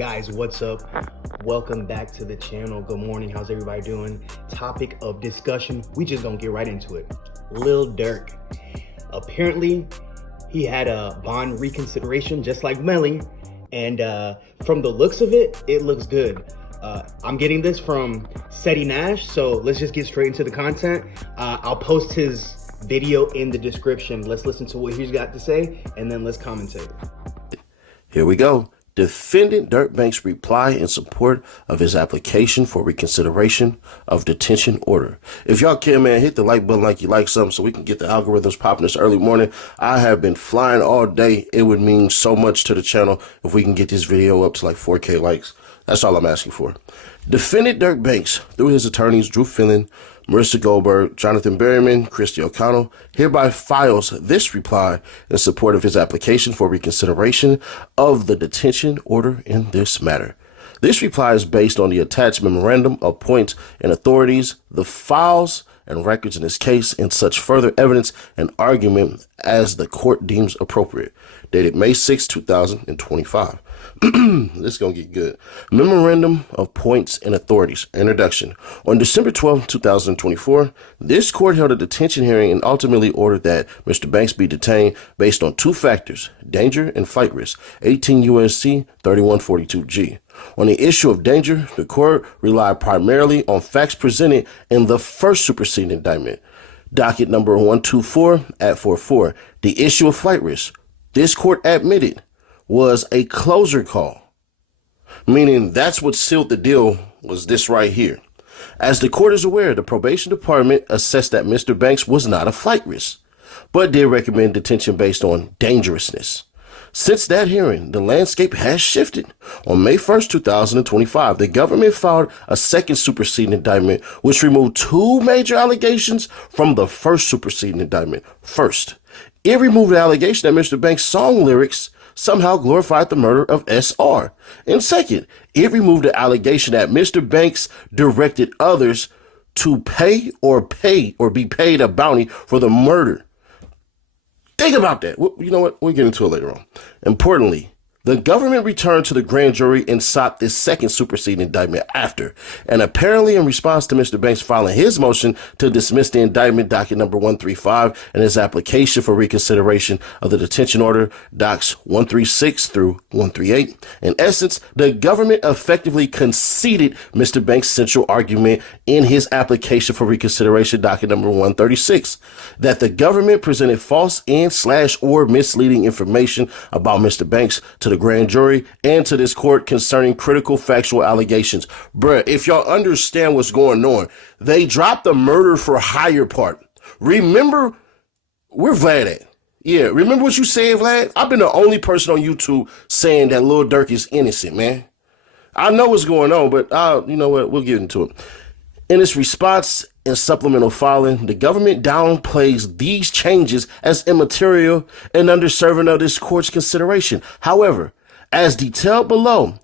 Guys, what's up? Welcome back to the channel. Good morning. How's everybody doing? Topic of discussion. We just gonna get right into it. Lil Durk. Apparently, he had a bond reconsideration just like Melly. And from the looks of it, it looks good. I'm getting this from Seti Nash, so let's just get straight into the content. I'll post his video in the description. Let's listen to what he's got to say, and then let's commentate. Here we go. Defendant Durk Banks' reply in support of his application for reconsideration of detention order. If y'all can, man, hit the like button like you like something so we can get the algorithms popping this early morning. I have been flying all day. It would mean so much to the channel if we can get this video up to like 4K likes. That's all I'm asking for. Defendant Durk Banks, through his attorneys Drew Phelan, Marissa Goldberg, Jonathan Berryman, Christy O'Connell, hereby files this reply in support of his application for reconsideration of the detention order in this matter. This reply is based on the attached memorandum of points and authorities, the files and records in this case, and such further evidence and argument as the court deems appropriate. Dated May 6, 2025. This is going to get good. Memorandum of Points and Authorities. Introduction. On December 12, 2024, this court held a detention hearing and ultimately ordered that Mr. Banks be detained based on two factors, danger and flight risk, 18 U.S.C. 3142G. On the issue of danger, the court relied primarily on facts presented in the first superseding indictment, docket number 124 at 44. The issue of flight risk, this court admitted, was a closer call, meaning that's what sealed the deal was this right here. As the court is aware, the probation department assessed that Mr. Banks was not a flight risk, but did recommend detention based on dangerousness. Since that hearing, the landscape has shifted. On May 1st, 2025, the government filed a second superseding indictment, which removed two major allegations from the first superseding indictment. First, it removed the allegation that Mr. Banks' song lyrics somehow glorified the murder of SR. And second, it removed the allegation that Mr. Banks directed others to pay or be paid a bounty for the murder. Think about that. You know what? We'll get into it later on. Importantly, the government returned to the grand jury and sought this second superseding indictment after, and apparently in response to Mr. Banks filing his motion to dismiss the indictment, docket number 135, and his application for reconsideration of the detention order, docs 136 through 138. In essence, the government effectively conceded Mr. Banks' central argument in his application for reconsideration, docket number 136, that the government presented false and/or misleading information about Mr. Banks to the grand jury and to this court concerning critical factual allegations. Bruh, if y'all understand what's going on, they dropped the murder for hire part. Remember, where Vlad at? Yeah, remember what you said, Vlad? I've been the only person on YouTube saying that Lil Durk is innocent, man. I know what's going on, but you know what? We'll get into it. In its response and supplemental filing, the government downplays these changes as immaterial and undeserving of this court's consideration. However, as detailed below,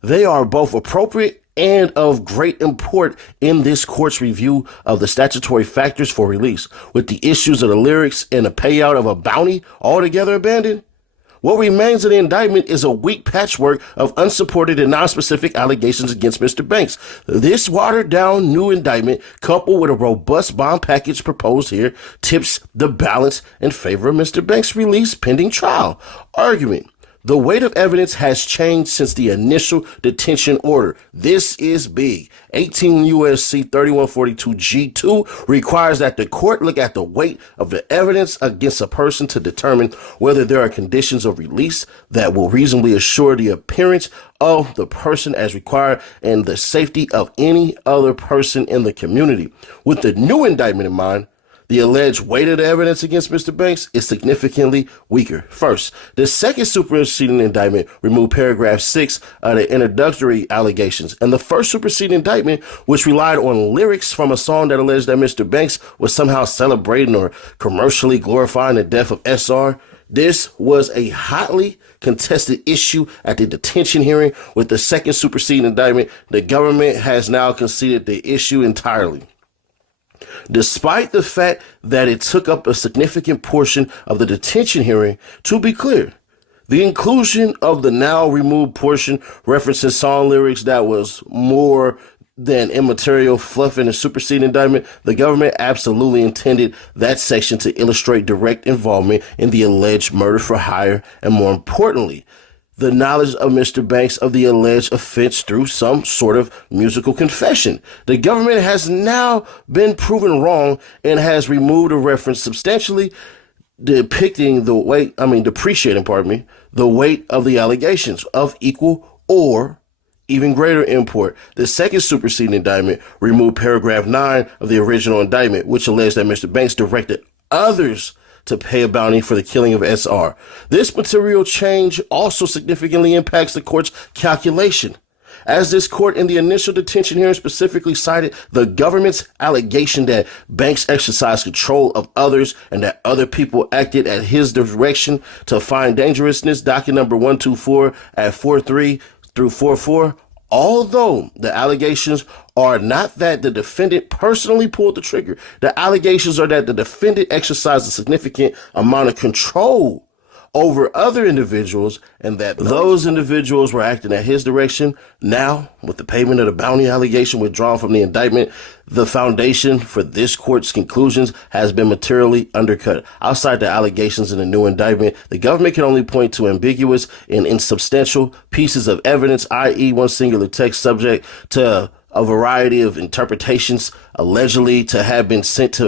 they are both appropriate and of great import in this court's review of the statutory factors for release, with the issues of the lyrics and the payout of a bounty altogether abandoned. What remains of the indictment is a weak patchwork of unsupported and nonspecific allegations against Mr. Banks. This watered-down new indictment, coupled with a robust bond package proposed here, tips the balance in favor of Mr. Banks' release pending trial. Argument. The weight of evidence has changed since the initial detention order. This is big. 18 U.S.C. 3142 G2 requires that the court look at the weight of the evidence against a person to determine whether there are conditions of release that will reasonably assure the appearance of the person as required and the safety of any other person in the community. With the new indictment in mind, the alleged weight of the evidence against Mr. Banks is significantly weaker. First, the second superseding indictment removed paragraph 6 of the introductory allegations, and the first superseding indictment, which relied on lyrics from a song that alleged that Mr. Banks was somehow celebrating or commercially glorifying the death of SR. This was a hotly contested issue at the detention hearing. With the second superseding indictment, the government has now conceded the issue entirely. Despite the fact that it took up a significant portion of the detention hearing, to be clear, The inclusion of the now removed portion referencing song lyrics that was more than immaterial fluff in a superseding indictment, the government absolutely intended that section to illustrate direct involvement in the alleged murder for hire, and more importantly, the knowledge of Mr. Banks of the alleged offense through some sort of musical confession. The government has now been proven wrong and has removed a reference substantially depreciating the weight of the allegations of equal or even greater import. The second superseding indictment removed paragraph 9 of the original indictment, which alleged that Mr. Banks directed others to pay a bounty for the killing of SR. This material change also significantly impacts the court's calculation, as this court in the initial detention hearing specifically cited the government's allegation that Banks exercised control of others and that other people acted at his direction to find dangerousness, docket number 124 at 43 through 44. Although the allegations are not that the defendant personally pulled the trigger, the allegations are that the defendant exercised a significant amount of control over other individuals and that those individuals were acting at his direction. Now, with the payment of the bounty allegation withdrawn from the indictment, the foundation for this court's conclusions has been materially undercut. Outside the allegations in the new indictment, the government can only point to ambiguous and insubstantial pieces of evidence, i.e. one singular text subject to a variety of interpretations allegedly to have been sent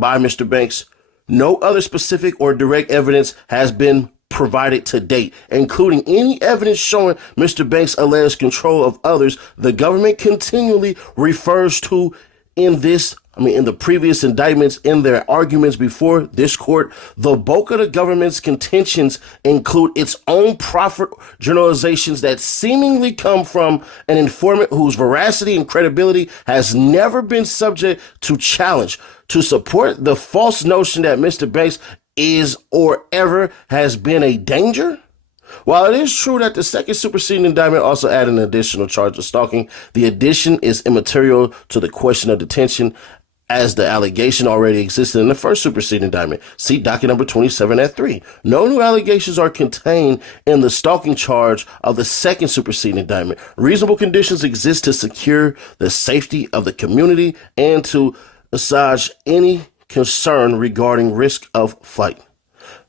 by Mr. Banks. No other specific or direct evidence has been provided to date, including any evidence showing Mr. Banks' alleged control of others. The government continually refers to in the previous indictments, in their arguments before this court. The bulk of the government's contentions include its own profit generalizations that seemingly come from an informant whose veracity and credibility has never been subject to challenge, to support the false notion that Mr. Banks is or ever has been a danger. While it is true that the second superseding indictment also added an additional charge of stalking, the addition is immaterial to the question of detention, as the allegation already existed in the first superseding indictment. See docket number 27 at 3. No new allegations are contained in the stalking charge of the second superseding indictment. Reasonable conditions exist to secure the safety of the community and to assuage any concern regarding risk of flight.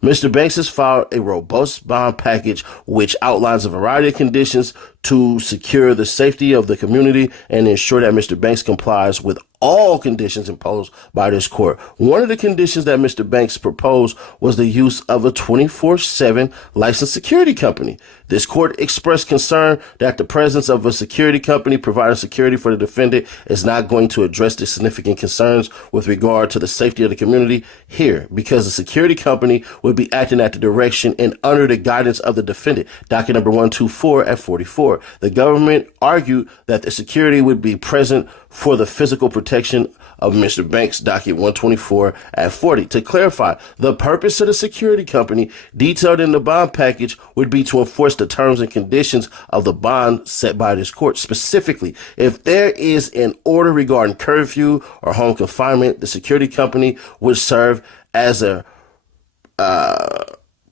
Mr. Banks has filed a robust bond package which outlines a variety of conditions to secure the safety of the community and ensure that Mr. Banks complies with all conditions imposed by this court. One of the conditions that Mr. Banks proposed was the use of a 24/7 licensed security company. This court expressed concern that the presence of a security company providing security for the defendant is not going to address the significant concerns with regard to the safety of the community here, because the security company would be acting at the direction and under the guidance of the defendant. Docket number 124 at 44. The government argued that the security would be present for the physical protection of Mr. Banks, docket 124 at 40. To clarify, the purpose of the security company detailed in the bond package would be to enforce the terms and conditions of the bond set by this court. Specifically, if there is an order regarding curfew or home confinement, the security company would serve as a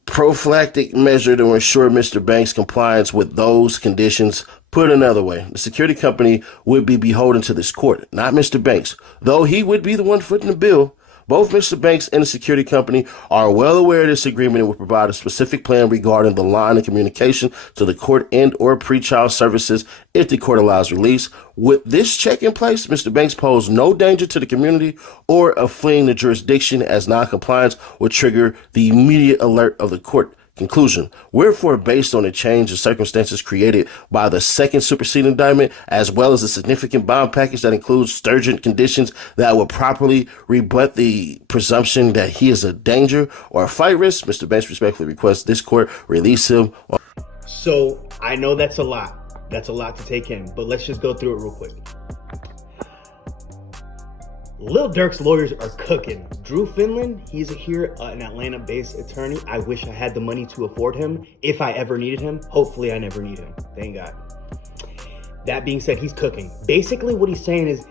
prophylactic measure to ensure Mr. Banks' compliance with those conditions. Put another way, the security company would be beholden to this court, not Mr. Banks, though he would be the one footing the bill. Both Mr. Banks and the security company are well aware of this agreement and will provide a specific plan regarding the line of communication to the court and or pretrial services if the court allows release. With this check in place, Mr. Banks posed no danger to the community or of fleeing the jurisdiction, as noncompliance would trigger the immediate alert of the court. Conclusion. Wherefore, based on the change of circumstances created by the second superseding indictment, as well as a significant bond package that includes stringent conditions that will properly rebut the presumption that he is a danger or a flight risk, Mr. Banks respectfully requests this court release him. So I know that's a lot. That's a lot to take in, but let's just go through it real quick. Lil Durk's lawyers are cooking. Drew Finland, he's here, an Atlanta-based attorney. I wish I had the money to afford him if I ever needed him. Hopefully I never need him. Thank God. That being said, he's cooking. Basically what he's saying is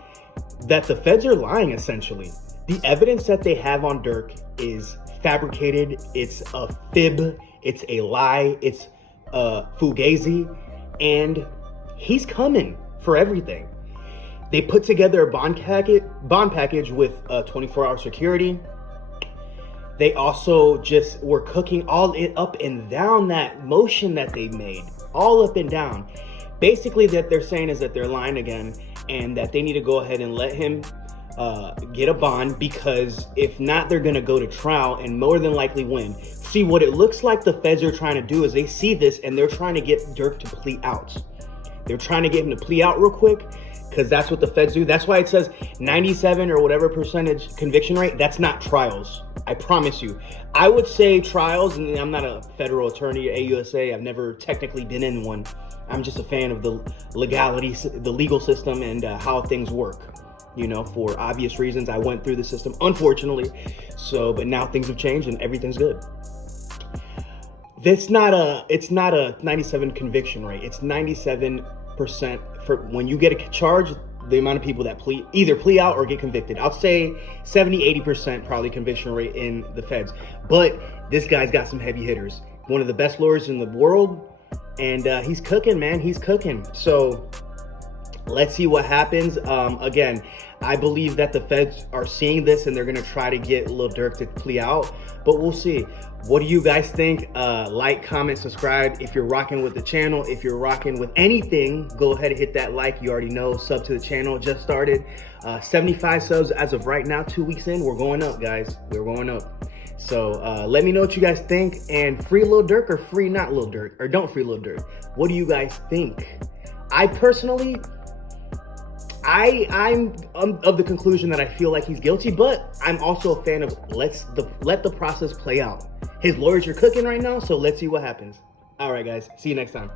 that the feds are lying, essentially. The evidence that they have on Durk is fabricated. It's a fib. It's a lie. It's fugazi, and he's coming for everything. They put together a bond package with 24-hour security. They also just were cooking all it up and down that motion that they made, all up and down. Basically, that they're saying is that they're lying again, and that they need to go ahead and let him get a bond, because if not, they're gonna go to trial and more than likely win. See, what it looks like the feds are trying to do is they see this and they're trying to get Durk to plea out. They're trying to get him to plea out real quick, because that's what the feds do. That's why it says 97 or whatever percentage conviction rate. That's not trials. I promise you. I would say trials, and I'm not a federal attorney at AUSA. I've never technically been in one. I'm just a fan of the legality, the legal system, and how things work. You know, for obvious reasons, I went through the system, unfortunately. So, but now things have changed and everything's good. It's not a 97 conviction rate. It's 97% for when you get a charge, the amount of people that either plea out or get convicted. I'll say 70-80% probably conviction rate in the feds. But this guy's got some heavy hitters. One of the best lawyers in the world, and he's cooking, man. He's cooking. So let's see what happens. Again, I believe that the feds are seeing this and they're going to try to get Lil Durk to plea out, but we'll see. What do you guys think? Like, comment, subscribe if you're rocking with the channel. If you're rocking with anything, go ahead and hit that like. You already know, sub to the channel. Just started 75 subs as of right now, 2 weeks in. We're going up, guys. We're going up. So let me know what you guys think, and free Lil Durk or free not Lil Durk, or don't free Lil Durk. What do you guys think? I personally, I'm of the conclusion that I feel like he's guilty, but I'm also a fan of let the process play out. His lawyers are cooking right now, so let's see what happens. All right, guys. See you next time.